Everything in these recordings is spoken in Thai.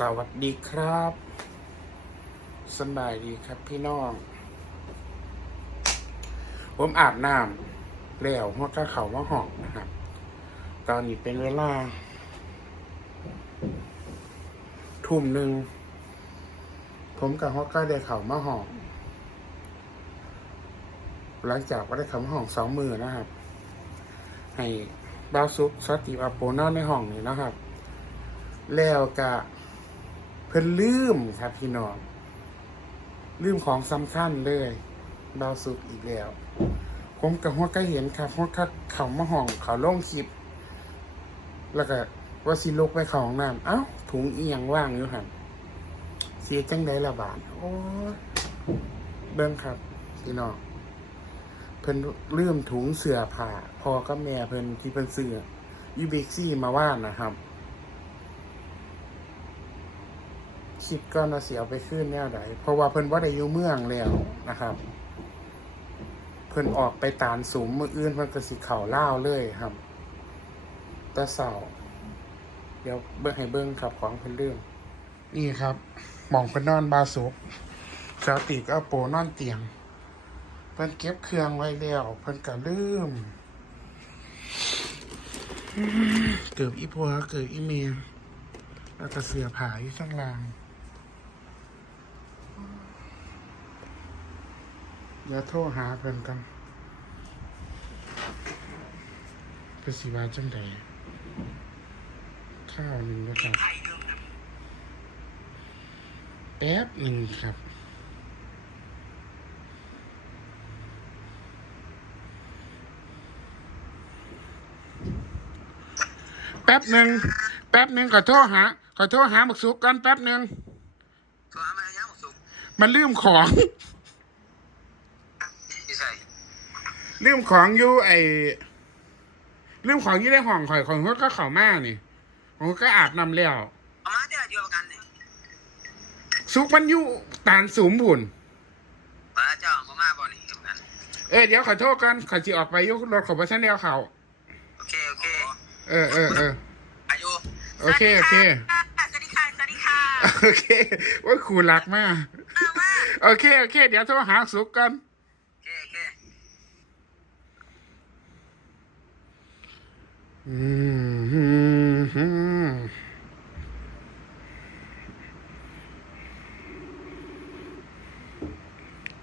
สวัสดีครับสบายดีครับพี่น้อง ผมอาบน้ำแล้วหัวก็เขาว่าหองนะครับ ตอนนี้เป็นเวลา ทุ่มหนึ่ง ผมกับฮอกก็ได้เขามาหองหลังจากว่าได้เขามาห้องสองมือนะครับ ให้บาซุกสติอาโปนอนในห้องนี้นะครับ แล้วก็ พิ่นลืมครับพี่น้อง ลืมของสำคัญเลยดาวสุกอีกแล้ว ผมกับหัวก็เห็นครับหัวก็เขามาห้องเขาล่งคลิป แล้วก็ว่าสิลุกไปเขาห้องน้ำเอ้า ถุงเอียงว่างอยู่หันเสียจังได้ละบาทโอ้เบิ้งครับ พี่น้องเพิ่นลืมถุงเสื้อผ้าพอกับแม่เพิ่นที่เพิ่นเสื้อยูบิกซี่มาว่านนะครับ คิดก่อนว่าเสียเอาไปขึ้นแนวใดเพราะว่าเพิ่นว่าได้อยู่เมืองแล้วนะครับ เพิ่นออกไปตานสูงมืออื่นเพิ่นก็สิเข่าเล่าเลยครับแตะเสาเดี๋ยวเบิ่งให้เบิ่งครับของเพิ่นเรื่องนี่ครับหมองเพิ่นนอนบาสุกสาวติก็เอาโปนอนเตียง เพิ่นเก็บเครื่องไว้แล้ว เพิ่นก็ลืมเกือบอีพัวเกือบอีเมียแล้วก็เสือผาอยู่ข้างล่าง เดี๋ยวโทรหาเพิ่นกันเป็นสิว่าจังใดข้าวหนึ่งนะครับ แป๊บหนึ่งครับแป๊บหนึ่งแป๊บหนึ่งขอโทษหาขอโทษหาบักสุกกันแป๊บหนึ่งตัวอามายังสุกมันลืมของ ที่ใส่ ลืมของอยู่ไอลืมของอยู่ในห้องข่อยของก็เข้ามานี่ของก็อาบน้ำแล้วเอามาเดี๋ยวเดียวกันเนี่ยซุกมันอยู่ตานสูงผุนมาเจ้าเอามาบ่นี่เดียวกันเออเดี๋ยวขอโทษกันขอจีออกไปอยุรถของพระชันเดียวเขาโอเคโอเคเออเออเอออายุโอเคโอเคสวัสดีค่ะสวัสดีค่ะโอเคว่าครูรักมากเอามาโอเคโอเค เดี๋ยวโทรหาสุกกัน โอเคโอเค อืมฮึมฮึม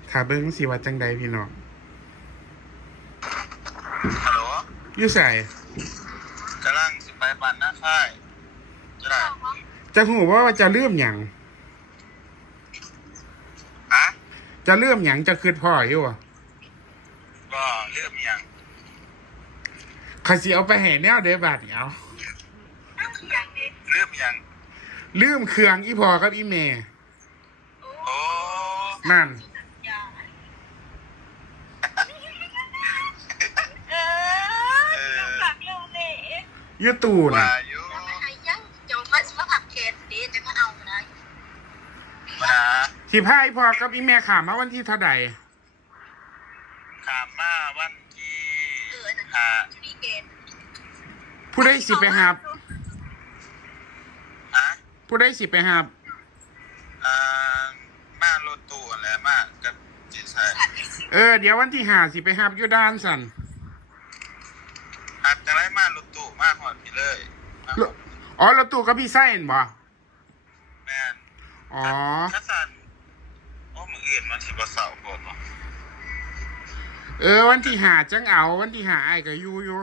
ถ้าเบิ้งสิว่าจังใดพี่น้องฮัลโหลอยู่ใส่กำลังสิไปปันหน้าค่ายจะได้จะหูว่าจะเลื่อมหยังอะจะเลื่อมหยังจะคืดพ่ออยู่อะ ก็เรื่องยัง เขาสิเอาไปแห่แนวเดบาดเดียวเรื่องยังลืมเครื่องอีพอกับอีเมโอ้นั่น เออฝากเร็วเลยอยูตูน่ะว่าอยู่จะไม่ให้ยังจะมาสิมาผักเขตเดี๋ยวจะมาเอานะมาที่พาอีพอกับอีเมขามาวันที่เท่าใด ขามมาวันที่ เออนะ ห้า ชุดีเกต ผู้ได้ สิไปหับอะผู้ได้สิไปหับอ่ามารถตู้อะไรมากับจีใส่เออเดี๋ยววันที่หาสิไปหับอยู่ด้านสันอาจจะได้มารถตู้มาหอดพี่เลยมาอ๋อรถตู้กับพี่ไส้เห็นบ่แม่นอ๋อถ้าสันโอ้มืออื่นมันสิบเสาร์โคตรเออวันที่หาจังเอาวันที่หาไอ้ก็อยู่อยู่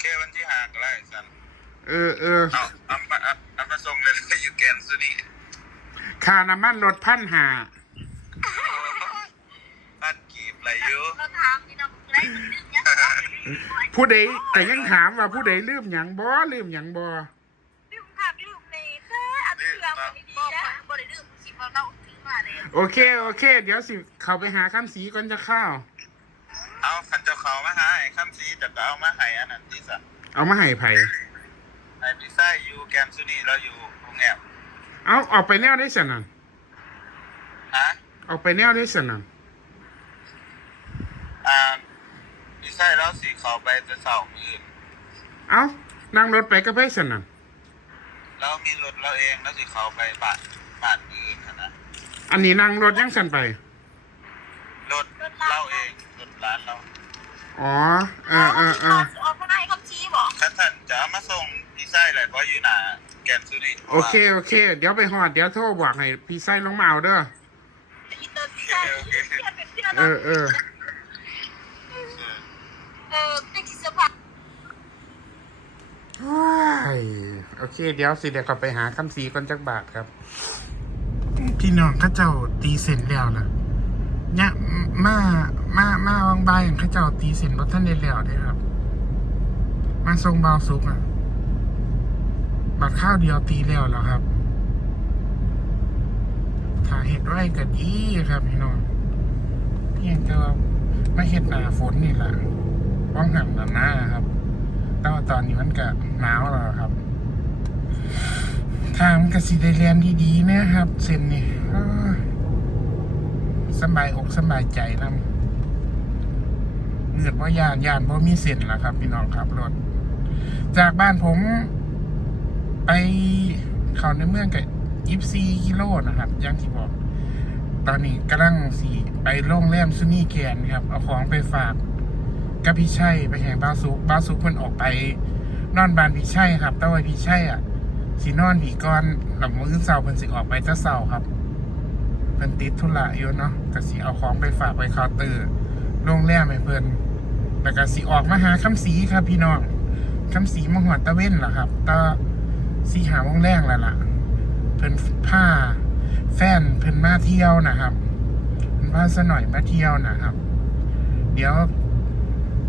โอเควันที่หาก็ได้สันเออเออเอาเอามาเอาเอามาส่งเลยเลยอยู่แกนซูนี่ค่าน้ำมันรถพันหาพันกีบไหลอยู่เราถามนี่เราได้มันนึงยังผู้ใดแต่ยังถามว่าผู้ใดลืมหยังบ่ลืมหยังบ่ลืมผักลืมเลยเด้ออันเครื่องมันดีๆนะบ่ได้ลืมสิเราเราถือมาเลยโอเค โอเค เดี๋ยวสิ เข้าไปหาคำสีก่อนจะเข้าว เอาคันเจ้า เขามาหาไอ้ข้ามซีแต่ก็เอามาให้อันนั้นที่สันเอามาให้ไผไอ้พิซซ่าอยู่แกนซูนี่เราอยู่โรงแรมเอาออกไปแนวได้สนั่นฮะออกไปแนวได้สนั่นอ่าพิซซ่าเราสีเขาไปจะเสาร์มืออื่นเอานั่งรถไปก็ไปสนั่นแเรามีรถเราเองแล้วสิเขาไปบ้านบ้านอื่นหั้นนะอันนี้นั่งรถยังสันไป รถเราเอง รถร้านเรา อ๋อ อ่าอ่าอ่าออกมาให้คำชี้บอกคันท่านจะเอามาส่งพี่ไส้เลยเพราะอยู่หน้าแกนซูนี่โอเค โอเค เดี๋ยวไปหอด เดี๋ยวโทรบอกให้พี่ไส้ลงมาเอาเด้อ อีเตอร์ใช่เพื่อนเป็นเพื่อนเออเออ เออเป็นที่สภาพว้ายโอเค เดี๋ยวสิเดี๋ยวเขาไปหาคำสีก่อนจักบาทครับ พี่น้องเข้าเจ้าตีเส้นแล้วนะเนี่ยมา มามาบางใบายเข้าเจ้าตีเส้นรถท่านเดีแล้วเด้ครับ มาทรงเบาสุกอะ บัตรข้าวเดียวตีแล้วแล้วครับถ้าเห็ดไร่ก็ดีครับพี่น้องเพียงแต่ว่ามาเห็ดหนาฝนนี่แหละป้องหันหนาหน้าครับแต่ว่าตอนนี้มันก็หนาวแล้วครับทางมันกสิไดเรียนที่ดีนะครับ เส้นนี่สบายอกสบายใจนำเงื อดว่ายานยานเพราะมีเส้นแล้วครับ พี่น้องครับรถ จากบ้านผม ไปเขาในเมืองกับยิบซีกิโลนะครับอยังที่บอก ตอนนี้กำลังสี่ไปโรงแรมซุนี่แกนครับ เอาของไปฝากกับพี่ชัยไปแห่งบ้าวซุกบ้าวซุกเพิ่นออกไป นอนบ้านพี่ชัยครับ แต่ว่าพี่ชัยอะสินอนผีก้อนหลังมื้อเช้าเพิ่นสิออกไปแต่เช้าครับเพิ่นติดธุระอยู่เนาะก็สิเอาของไปฝากไว้เคาน์เตอร์โรงแรมให้เพิ่น แล้วก็สิออกมาหาคำสีครับพี่น้องคำสีมหอดตะเว้นล่ะครับตะสีหาโมงแรงแล้วล่ะ เพิ่นผ้าแฟนเพิ่นมาเที่ยวนะครับเพิ่นพาสหน่อยมาเที่ยวนะครับ เดี๋ยว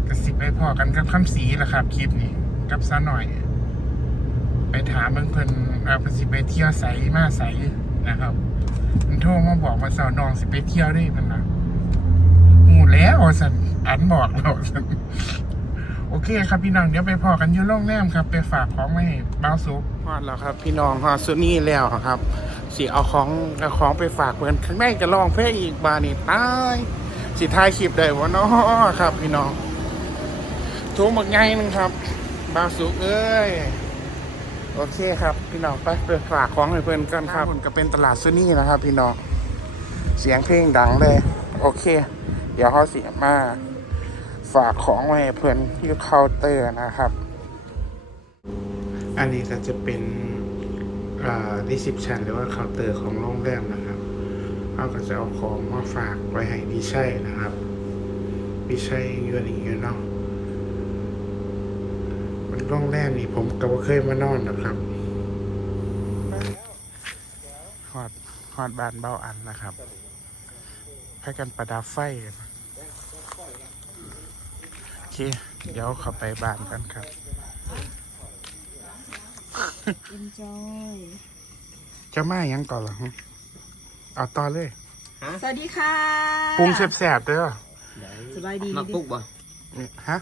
กระสิบไปพอกันกับคำสีละครับคลิปนี้กับซะหน่อย ไปถามเบิ่งเพิ่นเอากระสิไปเที่ยวใสมาใสนะครับมันโทรมาบอกว่าสาวน้องสิไปเที่ยวได้มันนะหูแล้วสัน อันบอกเราสันโอเคครับพี่น้องเดี๋ยวไปพอกันอยู่โรงแรมครับ ไปฝากของไว้ให้บ้าวซุปฮอดแล้วครับ พี่น้องฮอดซุนี่แล้วครับสิเอาของเอาของไปฝากเพื่อนข้างในจะลองเพลงอีกบานี่ตายสิท้ายคลิปได้วะเนาะครับ พี่น้องถุงหมึกไงนึงครับบาวสุกเอ้ยโอเคครับ พี่น้องไปไปฝากของให้เพื่อนกันครับก็เป็นตลาดซุนี่นะครับ พี่น้องเสียงเพลงดังเลย โอเค เดี๋ยวเขาเสียมา ฝากของไว้ให้เพื่อนที่เคาน์เตอร์นะครับ อันนี้ก็จะเป็นอ่ารีสิปชันหรือว่าเคาน์เตอร์ของโรงแรมนะครับเขาก็จะเอาของมาฝากไว้ให้พี่ชัยนะครับพี่ชัยอยู่นี่อยู่เนาะมันโรงแรมนี่ผมก็บ่เคยมานอนนะครับฮอดฮอดบ้านเบ้าอันนะครับให้กันประดับไฟกันโอ เคเดี๋ยวเข้าไปบ้านกันครับ enjoy จะมาหยังก่อนเหรอฮะเอาต่อเลยสวัสดีค่ะปรุงแสบๆเด้อสบายดีมักปุ๊กบ่นี่ฮะ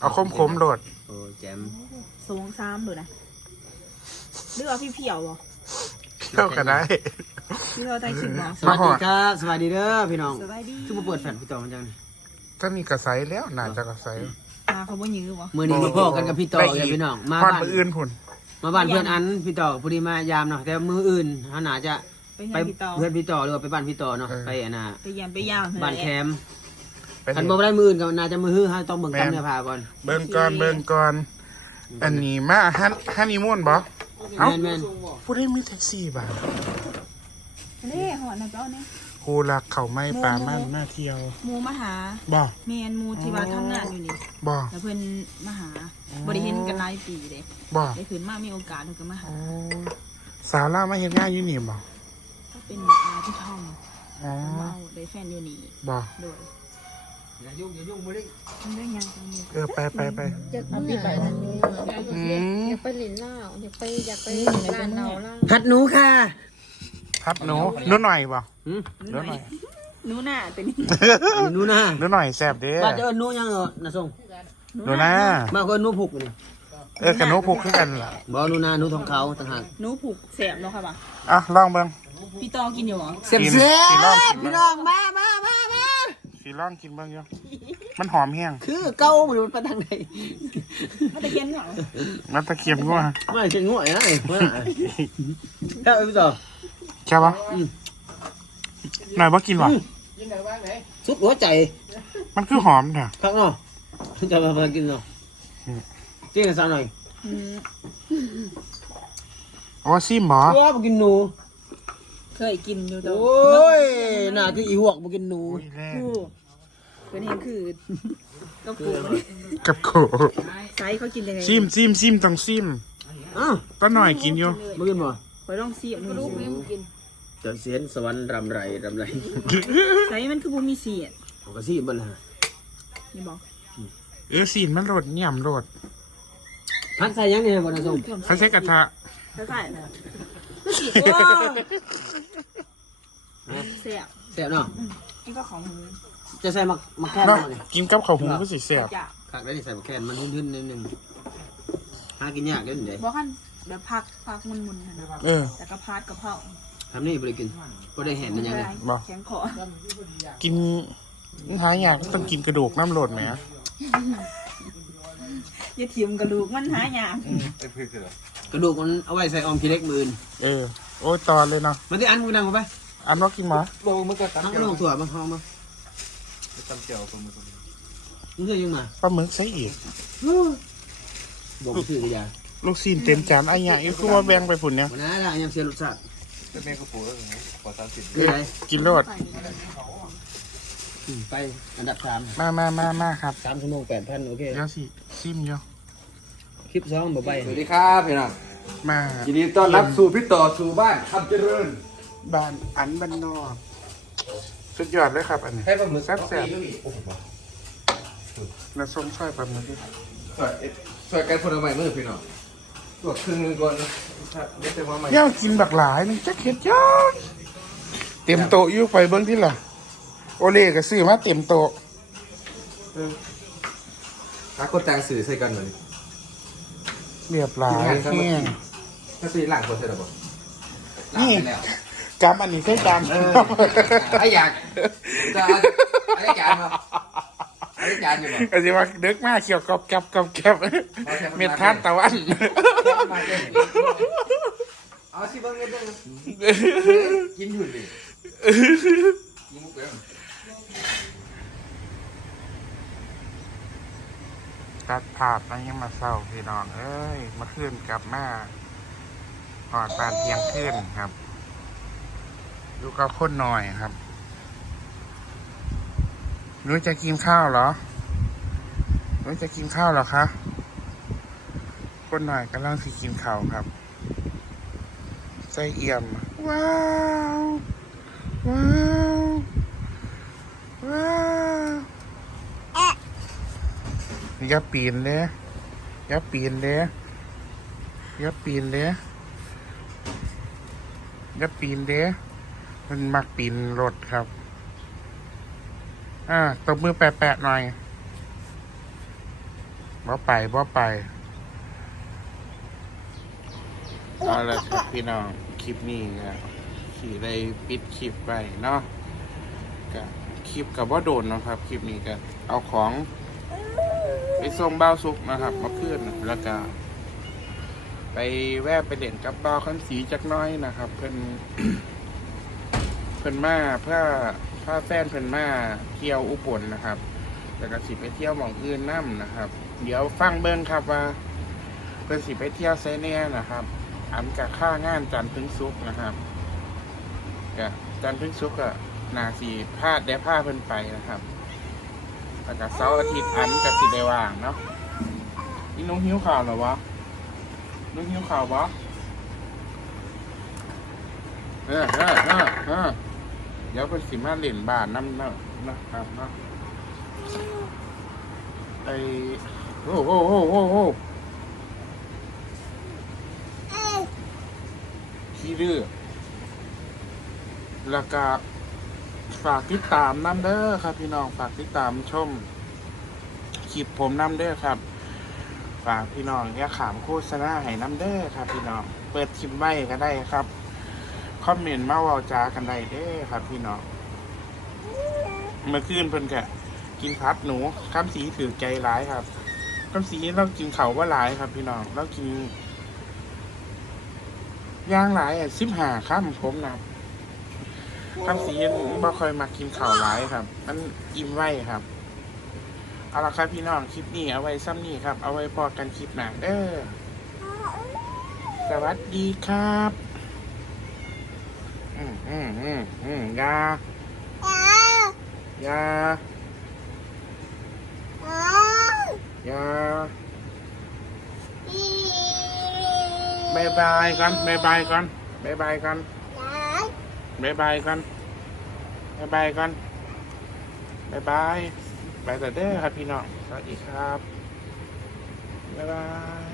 เอาคมขมๆโหลด โอ้แจมสองสามดูนะหรือว่าพี่เพียวบ่เที่ยวกันได้ พี่เพียวใจขึ้นบ่สวัสดีครับสวัสดีเด้อพี่น้องสบายดี คือมาเปิดแฟนพี่ต่อมันจัง ถ้ามีกระไสแล้วน่าจะกระไสมาเขาบ่ยื้อบ่มือนี้มาพ่อกันกับพี่ต่อได้กันพี่น้องมาฮอดบ้านมืออื่นพุ่นมาบ้านเพื่อนอันพี่ต่อพอดีมายามเนาะแต่มืออื่นเขาหนาจะไปไปเฮียพี่ต่อเพื่อนพี่ต่อหรือว่าไปบ้านพี่ต่อเนาะเออไปอันน่ะไปยามไปยามบ้านแคมป์ไปคันดิบ่ได้มืออื่นก็น่าจะมือฮื้อฮะต้องเบิ่งตามเนื้อผ้าก่อนเบิ่งก่อนเบิ่งก่อนอันนี้มาฮันฮันนีมูนบ่เอ้าแม่นแม่นผู้ได้มีแท็กซี่บ่านี่หอดนะเจ้านี่ค รูรักเขาไม่ป่ามันมาเที่ยวหมูมาหาบ่แมนหมูที่ว่าทำงานอยู่นี่บ่แล้วเพิ่นมาหาบ่ได้เห็นกันหลายปีเด้บ่ได้ขึ้นมามีโอกาสเพิ่นก็มาหาอ๋อสาวลาวมาเฮ็ดงานอยู่นี่บ่ก็เป็นอาที่ทอมอ๋อเราได้แฟนอยู่นี่บ่โดยอย่ายุ่งอย่ายุ่งบ่ได้มันได้ยังจังนี้เออไปไปไปอยากไปไปนั่นนี่อืมอยากไปหลินเหล้าอยากไปอยากไปร้านเหล้าเหล้าพัดหนูค่ะ ครับหนูหนูหน่อยบ่หืมหนูหน่อยหนูหน้าตัวนี้อันนี้หนูนะหนูหน่อยแซ่บเด้ว่าจะเอิ้นหนูยังเหรอนะส่งหนูนะมาก็เอิ้นหนูผูกนี่เออกับหนูผูกคือกันล่ะบ่หนูนาหนูทองขาวต่างหากหนูผูกแสบเนาะค่ะบ่ะอะลองเบิ่งพี่ตองกินอยู่เหรอเสียบกินเสียกินรอบพี่น้องมามามามาสิลองกินเบิ่งอยู่มันหอมแห้ง คือเก้ามันมันไปทางไหนมันตะเคียนเหรอมันตะเกียบก็ว่าไม่ใช่ง่วยนะมาแค่เอาไปต่อใช่ปะอืม หน่อยว่ากินวะซุปหัวใจมันคือหอมเถอะข้างนอกจะมามากินเนาะอืมเจ๊กันสักหน่อยอืมเอาว่าซิมหมอว้ามากินหนู เคยกินอยู่แตโอ้ยน่าคืออีหวกมากินหนู อุ้ยแรงกูเป็นเห็นคือก็กูกับโขไซส์เขากินยังไงซิมซิมซิมต้องซิมอ้าวป้าหน่อยกินอยู่มากินบ่คอยลองซีมึงลูกไม่กิน จะเสียนสวรรค์รำไรรำไรไซส์มันคือบุมีสีอะผมก็ซี่มันละนี่บอกเออซีนมันโรดเยี่ยมโรดพันใส่ยังเนี่ยบนน้ำส้มเขาใช้กระทะแล้วใส่เลยเสียบแซ่บเนาะนี่ก็ของมึงจะใส่มักมักแค่นเนาะมาเนี่ยกินกับข้าวหุงก็สิแซ่บจะขักได้ใส่มักแค่นมันหุ่นๆนิดนึงหากินยากเด้อเด้บอกกันเดี๋ยวพักพักมุนมุนๆนะเออแต่ก็พาดกระเพรา ทำนี่บริกินก็ได้เห็นมันยังไงบอกแข็งคอกินหายากต้องกินกระดูกน้ำโหลดไหมอะอย่าถิ่มกระดูกมันหายากกระดูกมันเอาไว้ใส่ออมขี้เล็กมือนเออ โอ้ยตอนเลยเนาะมันที่อันมึงดังมาไปอันว่ากินหมาทั้งกระดูกถั่วมันหอมมามึงเคยยังมาปลาหมึกใส่อีกบอกชื่อกี่ยาลูกซีนเต็มจานไอ้เนี่ยคือว่าแบ่งไปฝุ่นเนี่ยวันนั้นละยังเสียรสชาติ แม่ก็ปูแล้วขอสามสิบนี่ไรกินโลดอืมไปอันดับสามมามามามาครับสามชั่วโมงแปดพันโอเคเดี๋ยวสิซิมเดี๋ยวคลิปสองบ่ไปสวัสดีครับพี่น้องมายินดีต้อนรับสู่พี่ต่อสู่บ้านคำเจริญบ้านอันบ้านนอกสุดยอดเลยครับ อันนี้ให้ปลาหมึกแซ่บแซ่บก็มีโอ้โหน้ำส้มซอยปลาหมึกสวยสวยกันคนละใหม่มือพี่น้อง ตรวจครึ่งหนึงก่อนนะครับไม่ใช่ว่าใหม่ย่ากินบักหลายนึงจักเห็ดย้อนเต็มโต๊ะอยู่ไปเบิ้งที่ล่ะ โอเล่ก็ซื้อมาเต็มโต๊ะถ้าคนแต่งสื่อใส่กันเลยเรียบร้อยทีมงานครับแห้งถ้าสื่อหลังคนใส่หรอบ่หลังนี่ไปแล้วจำอันนี้ใช่จำ เออไอ้อยากจะเอาไอ้จานมา ไอ้จานอยู่บ่ก็สิว่าเด็กมากเขียวกรอบแกรบกรอบแกรบเม็ดทานตะวันมาเต้นเอาสิเบิ้งเบิ้งกินอยู่ดิกินมุกเบิ้งตัดภาพมายังมาเศร้าพี่น้องเอ้ยมาขึ้นกลับมาหอดบานเที่ยงขึ้นครับอยู่กับคนหน่อยครับ หนูจะกินข้าวเหรอหนูจะกินข้าวเหรอคะ คนหน่อยกำลังสิกินข้าวครับใส่เอี่ยม ว้าว ว้าว ว้าวอย่าปีนเลยอย่าปีนเลยอย่าปีนเลยอย่าปีนเลยมันมักปีนรถครับ อ่าตบมือแปะๆหน่อยบ่ไปบ่ไปเอาละครับพี่น้อง คลิปนี้ก็ขี่ได้ปิดคลิปไปเนาะก็คลิปกับว่าโดนนะครับ คลิปนี้ก็เอาของ ไปส่งบ้าซุกนะครับมาขึ้นแล้วก็ไปแวะไปเด่นกับบ้าวคันสีจักน้อยนะครับ เพิ่นเพิ่นมาเพื่อ พาแฟนเพิ่นมาเที่ยวอุบลนะครับแล้วก็สิไปเที่ยวหม่องอื่นน้ำนะครับ เดี๋ยวฟังเบิ้งครับว่าเพิ่นสิไปเที่ยวไซเน่นะครับ อันกับค่างานจันทร์ถึงซุกร์นะครับก็จันทร์ถึงซุกร์ก็นาสีพลาดได้ผ้าเพิ่นไปนะครับแล้วก็เสาร์อาทิตย์อันกับสิได้ว่างเนาะนี่น้องหิวข่าวเหรอวะน้องหิวข่าววะเออเออเออ เดี๋ยวเป็นสิมาเล่นบ้านน้ำเนาะนะครับเนาะไอโอ้โหโอ้โหโอ้ขี้ดื้อแล้วก็ฝากติดตามน้ำเด้อครับ พี่น้องฝากติดตามชมคลิปผมน้ำเด้อครับ ฝากพี่น้องอย่าขามโฆษณาให้น้ำเด้อครับ พี่น้องเปิดคลิปไว้ก็ได้ครับ คอมเมนต์มาเว้าจากันได้เด้อครับพี่น้องเมื่อคืนเพิ่นกะกินพัดหนูคำสีถือใจร้ายครับคำสีเรากินเขาว่าหลายครับ พี่น้องเรากินย่างหลายอะสิบห้าครับผมนะคำสีบ่ค่อยมากินข่าวหลายครับ มันอิ่มไว้ครับเอาละครับพี่น้องคลิปนี้เอาไว้ซ้ำนี่ครับ เอาไว้พอกันคลิปหน้าเด้อสวัสดีครับ อืมอืมอืมอืมยายายาบายบายกันบายบายกันบายบายกันบายบายกันบายบายกันบายบายบายแต่เด้อครับพี่น้องสวัสดีครับบายบาย